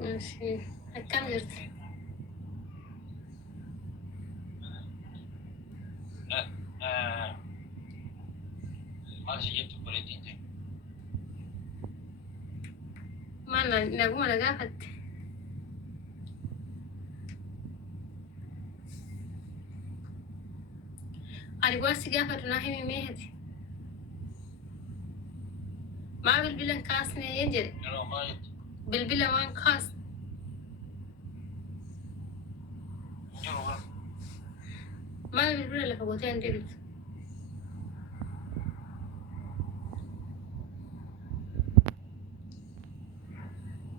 ماشي. كم جرت؟ لا ما جبت بوليتين ما نقوم لقافت أنا قواسي قافت ناهي ميهتي ما بالبلا كاسني ينجري بالبلا وان كاس ما بالبلا لفقوتين ديبت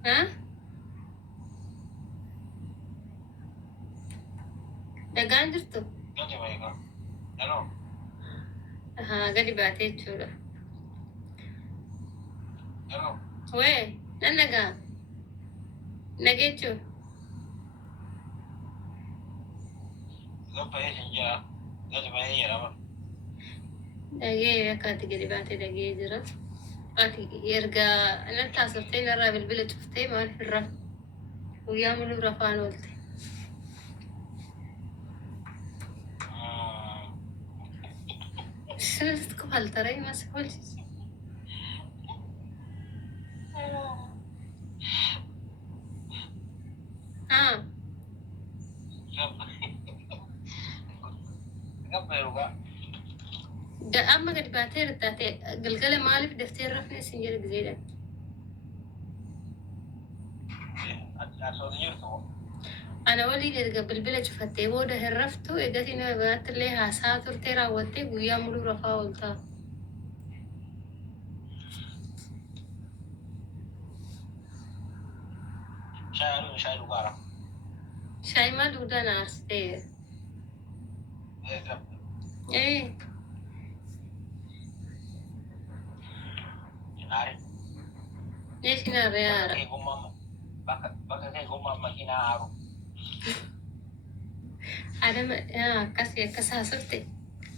ها دقان جرتو ها قدي باتيت شولا وي ننقا نقيتشو دقيقة كاتي قدي باتي دقيقة جرا قاتي يرقى أنا تاسفتين الرا بالبلا شفتي ما في الرف ويعملوا رفان ولتي شنو تتقبل ترى ما سهولش ها ده أما قد باتير تاتي قلقلة مالي في دفتر رفني سنجر جزيرة أنا ولي قد بالبلا شفتي وده هرفتو إجاتي نبات لها ساتر تيرا وتي ويعملوا رفا ولتا شاي ما دودا نارستي إيه ليش ناريارة أنا ما كسي كسا سفتي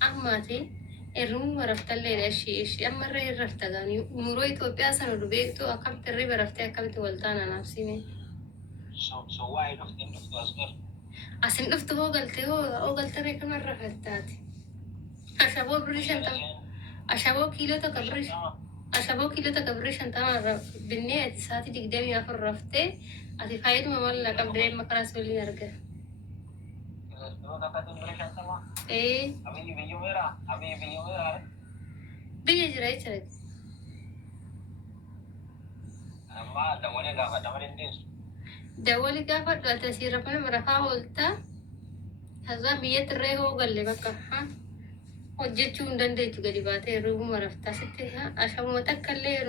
أماتي الروم رفت اللي إيش أما الري رفت غاني مروي تو بياسا ودبيكتو أكم تري برفتي أكم تولتانا نفسي مي أسن نفت هو قلت ري كم رفتاتي أشابو بريشن تام أشابو كيلو تكبريش أشابو كيلو تكبريش أنت ما بالنية ساعتي تقدمي أفر رفتي أتي فايد ما مال لكم دريم مكراس ولي نرجع إيه بيجي جراي ترى دولي قافت لا تسير ربنا مرفع ولتا هذا بيت الرئي هو قال لي بقى ها hojjechuun dandeechu gadi baatee rubuma raftaa sitti ashabuma takka illee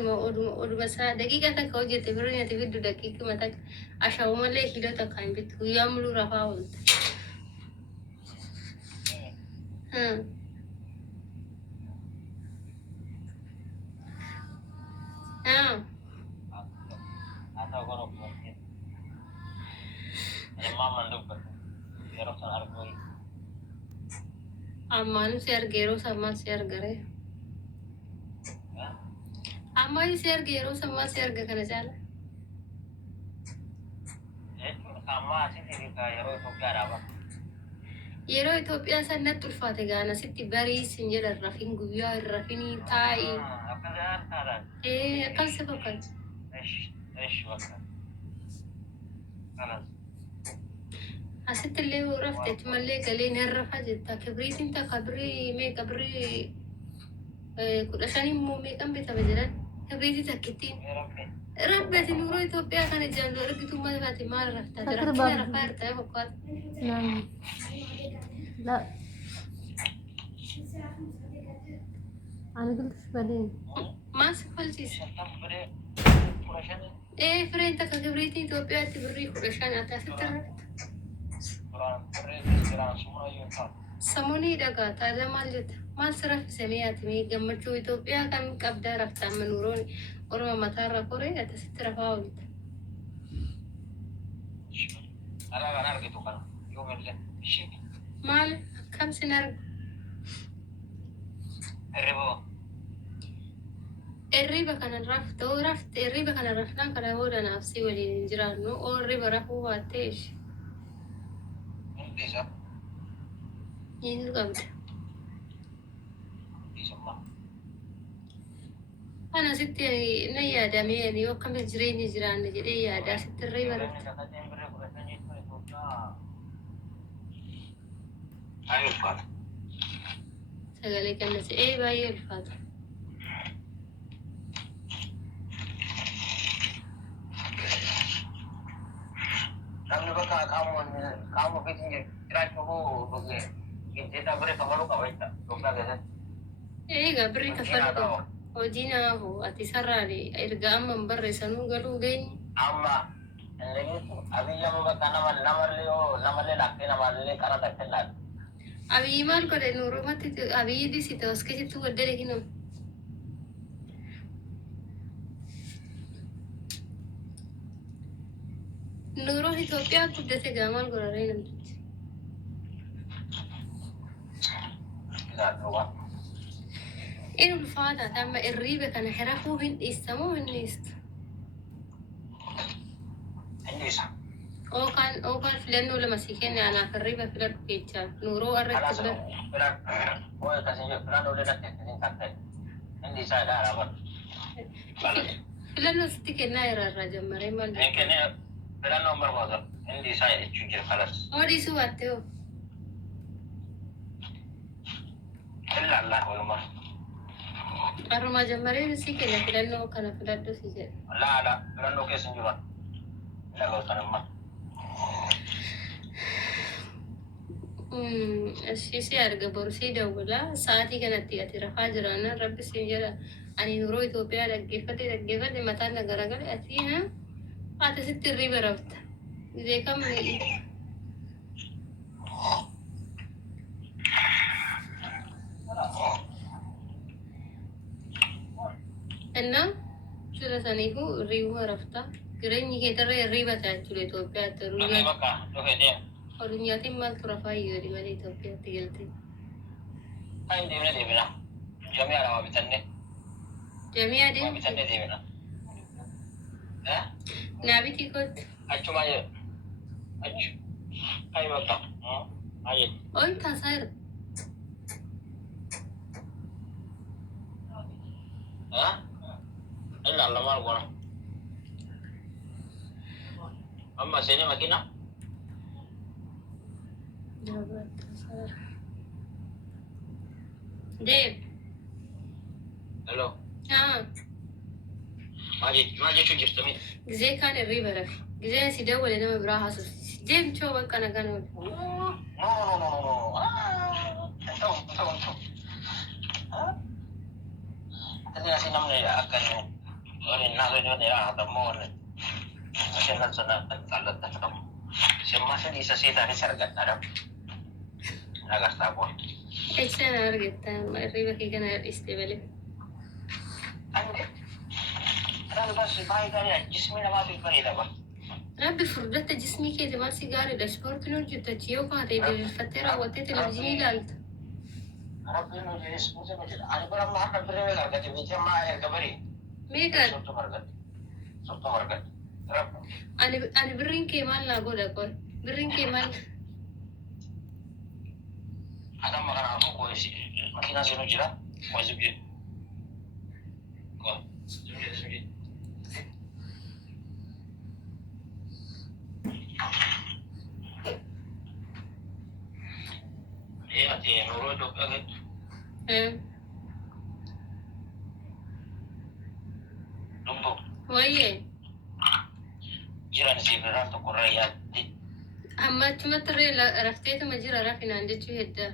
oduma isaa daqiiqa takka hojjette biroo nyaate fiddu daqiiquma takka ashabumallee kiiloo takka hin bittu guyyaa muluu rafaa oolta. Ammaan si arge yeroo sammaan si argare. Ammaan si arge yeroo sammaan si arga kana caala. Yeroo Itoophiyaa san natti ulfaate gaana sitti barii sin jedha rafin guyyaa hin rafinii taa'i. Akkam si fakkaatu. Asitti illee rafte malee galee ni rafaa jetta. Kibriitiin takka birrii meeqa birrii 15 immoo meeqan bitama jedhan. Kibriitii takkittiin. Rabbeeti nuuroo Itoophiyaa kana jaallu argitummaa isaati maal raftaa jira. Rakkina rafaa jirta fakkaata. لا أنا قلت بعدين ما سفلتي إيه فرين تك كبريتي توبيا تبري كرشان أتافتر سموني دقا تاجا مالجت ما صرف سميات مي جمعتو توبيا كم كبدا رفتا منوروني ورما مطار كوري أتافتر فاولت أنا أرجع تقول يوم اللي مال كم سنة الربو Irriba kana raftoo rafte irriba kana rafnaan kana booda naafsi waliin hin jiraannu oo irriba rafuu baatteesh Hindi isa. hin qabda. Isa ma. Ana sitti na yaadamee ani yoo akkamitti jireenya jiraanne jedhee yaadaa sitti irriba rafte. Ay, ulfaata. Sagalee kana se'ee baay'ee ulfaata. Namni bakka qaama ofiitiin jiraachuu dhuge giddeetaa bire kamaluu qaba jecha Itoophiyaa keessatti. Egaa birri kaffaluu hojii naafu ati sarraani erga amma hin barreessanuu galuu geenye. Amma abiyyi amma bakka namallee laaftee namallee qara tattee laata. Abiyyi maal godhe nuurumatti abiyyi disite as keessatti waddere kinu. Nuuroon Itoophiyaa guddate gaa maal godharee namtichi. In ulfaata amma irriiba kana hirafuu hin dhiistamoo hin dhiistu. Hindi isa. Ookaan filannoo lama sii kenne anaaf irriiba filadhu jechaa nuuroo irratti filannoo sitti kennaa irraa jammaree maal oo dhiisuu baattee hoo haruma jammaree sii kenna filannoo kana filadhu si jedhe. Ashiisii arga borsii dawwala sa'aatii kanatti ati rafaa jiraannan rabbi siin jedha ani nuuroo Itoophiyaa dhaggeeffate mataan na garagale ati ati sitti irriiba rafta beekama እና ስለሰኒፉ irriibuma rafta jireenyi kee tarree irriiba ta'a jechuudha Itoophiyaatti Odunyaatiin maaltu rafaa yoo malee Itoophiyaatti galtee. Kan deemnee deemina. Jamii alama bitannee. Jamii adeemu. Bitannee deemina. Naabitii kootu. Achuma jedhu. Achu. Ayi bakka. Ayi. Oyi taasaa jira. Ilaalla maal goona. Amma seenee makiina. Deeb. Hello. Maal jechuun jirtami? Gizee kaan irriiba rafe. Gizeen si dawwale nama biraa haasofsiisi. Deemchoo bakka nagaan oolu. No. Ta'u. Tadi nasi namni akka waliin naasoo ijoollee haatamoo isheen kan sana qal'atta fudhamu. Semmaa sadii isa seetaanis argadhaadha. Agartaa bu'a. Ejjaan argattaa irriiba kee kana dhiistee malee. Bas baay'ee gaariidha. Jismii namaatiif bareeda. Rabbi furdata jismii keeti maal si gaariidha. Ispoortiin hojjettachi yoo kaatee diriirfattee raawwattee televizyiinii ilaalta. Rabbiin hojii ispoortii hojjeta. Ani bara ammaa harka biree meeqa argate beekee ammaa erga barii. Meeqa? Sottoma argate. Ani birriin kee maal naa godha qoy? Birriin kee maal? Adamma kanaafuu qoyisi. Makiinaa sinu jira. Qoyisi biyya. Ati nuuroo Itoophiyaa keessatti. Lubbuu. Wayyee. Jiran siif irraan tokko irraa yaadde. Amma achumatti rafteetuma jira rafinaan jechuu heddaa.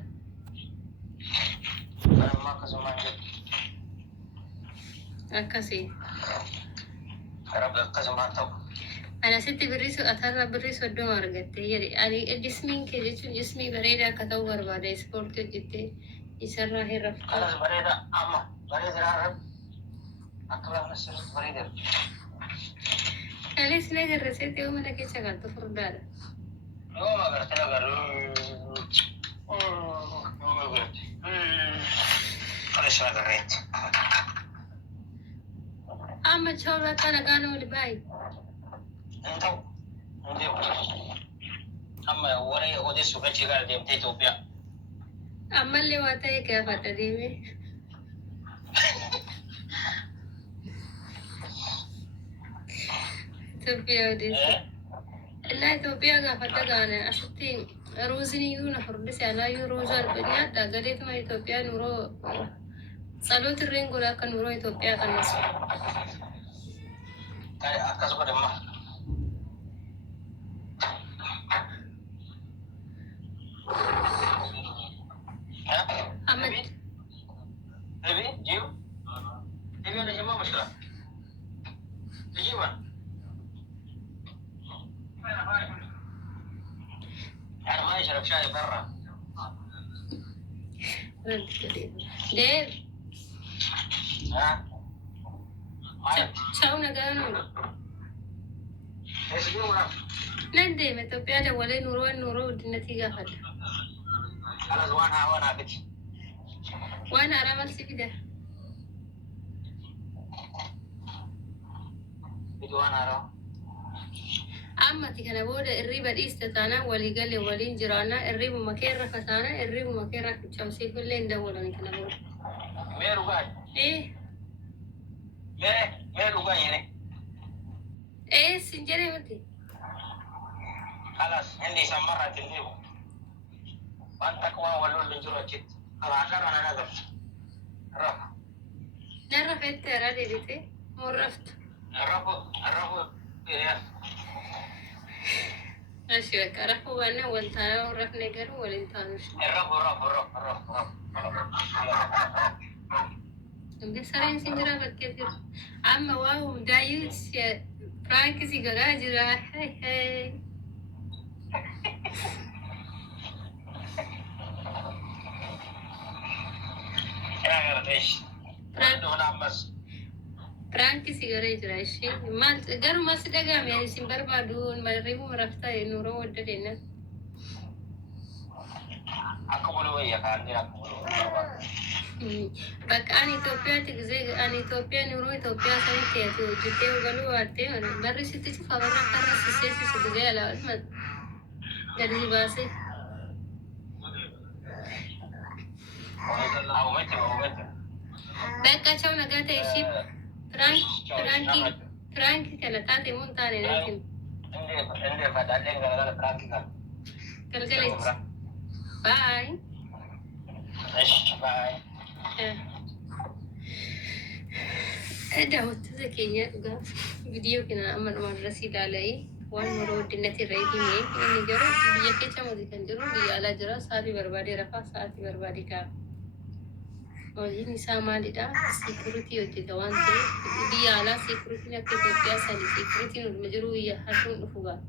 Amma akkasumaan jedhu. Akkasii. Rabbi akkasumaan ta'u. Ana sitti atarra birrii soddoma argattee jedhe. Ani jismiin kee jechuun jismii bareedaa akka ta'u barbaada. Ispoortii hojjettee isarraa hin raftu. Kanas bareeda amma bareedaa rabbi. Akka lafa sirriitti bareedeera. Kalees na garreessee yoo mana keessa galtu furdaadha. Yoo magartee agarru. Kalees na garreetti. amma chawra kana gano li bai Entau, inde amma wani ode su kace ga da ta Ethiopia. amma le wata yake fada dime Ethiopia ode la Ethiopia ga fada gana asati روزني يونا حربس على يوروز الدنيا تقدرت ما إثيوبيا نورو صلوت الرينغو لكن نورو إثيوبيا كان مسؤول Kare akas ko demma. أحمد Ebi, jiu. Ebi ada jema mushkila. Jiwa. أنا ما أشرب شاي برا. دير ها؟ شاو نغانو إيش اليوم؟ نندي إثيوبيا ده ولا نورو النتيجة هذا أنا زوانها وأنا بيت. وأنا أرى سيدا بدوان أرى. أما تكنا بودا الريبة إستتانا ولي قال لي ولين جرانا الريبة مكير رفتانا الريبة مكير رفت شمسي كلين دولا نكنا بودا ميرو قاعد. إيه ميرو قاعد يعني. إيه سنجري متي خلاص عندي سمرة تلفيو. وأنت كمان ولول لنجرو جد. خلاص أنا نقدر. روح. نرفت ترى ديتي مرفت الرفو يا أشوك رفوا أنا والتانا ورف نجر ولنتانوش الرفو بسرعة سنجرا بكثير أما واو دايوس يا فرانك سيجرا جرا هاي يا غرديش دون عمس فرانك سيجرا جرا شيء ما قالوا ما صدقهم يعني سنبر بعدون ما ريبو مرفتا نورو ودرينا أقبلوا وياك عندي أقبلوا بك أنا إثيوبيا تجزء أنا إثيوبيا نورو إثيوبيا سوي كياتي وجدتي وقالوا واتي أنا بري ستي خبرنا كنا سيسي سدقي على ما دري باسي أو متى بك أشوف نقاط إيشي فرانكي كلا تاتي مون تاني لكن عندي فدالين قال فرانكي قال كالكليت باي إيش باي دعوت زكية فيديو كنا أمر رسيل علي وان مرود النتي رأيتي مين إني جرو بيجي كم ذي كان جرو بيجي على جرا ساري بربادي رفا ساتي بربادي كا وجيني سامالي دا سيكوريتي وجي دوان تي بيجي على سيكوريتي نكتب بيا سالي سيكوريتي نمجرو يا هاتون نفوغا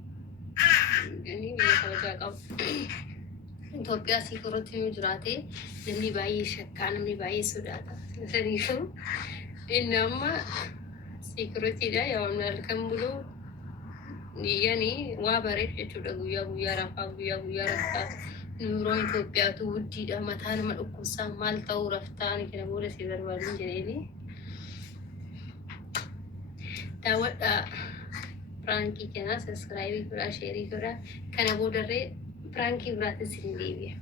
يعني بيجي كوجا كاف إثيوبيا سيكوريتي مجراته نمني باي شكا نمني باي سوداتا سريفو إنما سيكوريتي دا يوم نركملو يعني وابريت يتودا غويا رفتا نورو إثيوبيا تودي دا متان ما أكوسا مالتا ورفتاني كنا بودا سيدر بالين جريني دا فرانكي كنا سبسكرايبي كورا شيري كورا كنا بودا ري فرانكي برات سين ليبيا